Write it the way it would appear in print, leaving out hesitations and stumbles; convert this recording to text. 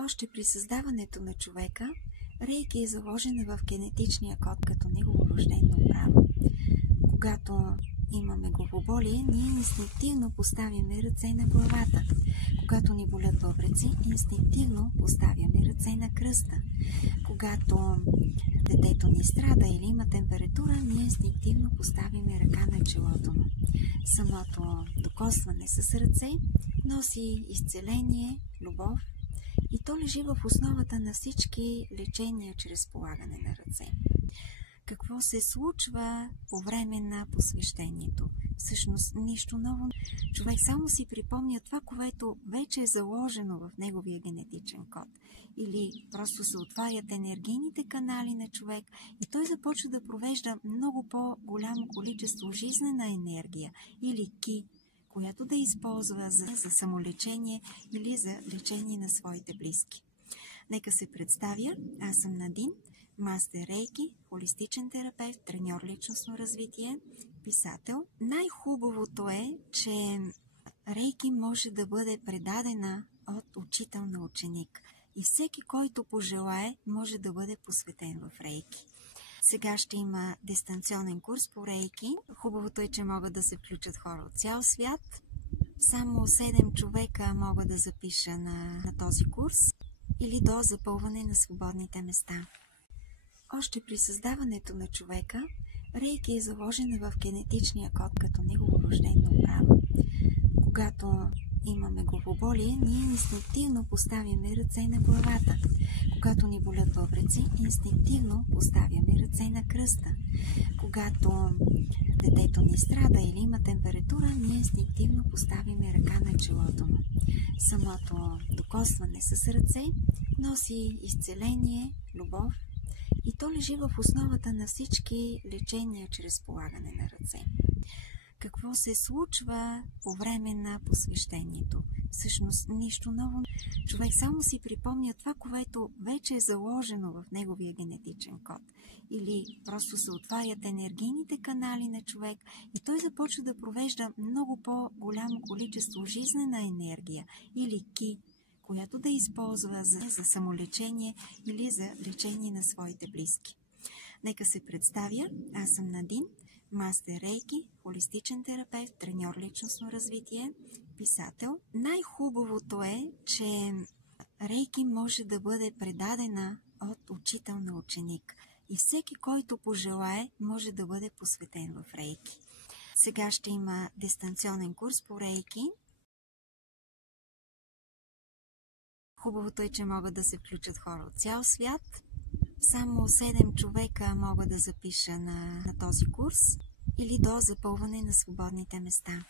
Още при създаването на човека, рейки е заложена в генетичния код като негово рождено право. Когато имаме главоболие, ние инстинктивно поставяме ръце на главата. Когато ни болят бъбреци, инстинктивно поставяме ръце на кръста. Когато детето ни страда или има температура, ние инстинктивно поставяме ръка на челото му. Самото докосване с ръце носи изцеление, любов и то лежи в основата на всички лечения чрез полагане на ръце. Какво се случва по време на посвещението? Всъщност нищо ново. Човек само си припомня това, което вече е заложено в неговия генетичен код. Или просто се отварят енергийните канали на човек и той започва да провежда много по-голямо количество жизнена енергия или ки, която да използва за самолечение или за лечение на своите близки. Нека се представя, аз съм Надин, мастер рейки, холистичен терапевт, треньор личностно развитие, писател. Най-хубавото е, че рейки може да бъде предадена от учител на ученик и всеки, който пожелае, може да бъде посветен в рейки. Сега ще има дистанционен курс по рейки. Хубавото е, че могат да се включат хора от цял свят. Само 7 човека могат да запиша на този курс или до запълване на свободните места. Още при създаването на човека, рейки е заложена в генетичния код като негово рождено право. Когато имаме главоболие, ние инстинктивно поставяме ръце на главата. Когато ни болят бъбреци, инстинктивно поставяме ръце на кръста. Когато детето ни страда или има температура, ние инстинктивно поставяме ръка на челото му. Самото докосване с ръце носи изцеление, любов и то лежи в основата на всички лечения чрез полагане на ръце. Какво се случва по време на посвещението? Всъщност нищо ново. Човек само си припомня това, което вече е заложено в неговия генетичен код. Или просто се отварят енергийните канали на човек и той започва да провежда много по-голямо количество жизнена енергия или ки, която да използва за самолечение или за лечение на своите близки. Нека се представя, аз съм Надин, мастер рейки, холистичен терапевт, треньор личностно развитие, писател. Най-хубавото е, че рейки може да бъде предадена от учител на ученик и всеки, който пожелае, може да бъде посветен в рейки. Сега ще има дистанционен курс по рейки. Хубавото е, че могат да се включат хора от цял свят. Само 7 човека могат да запиша на този курс или до запълване на свободните места.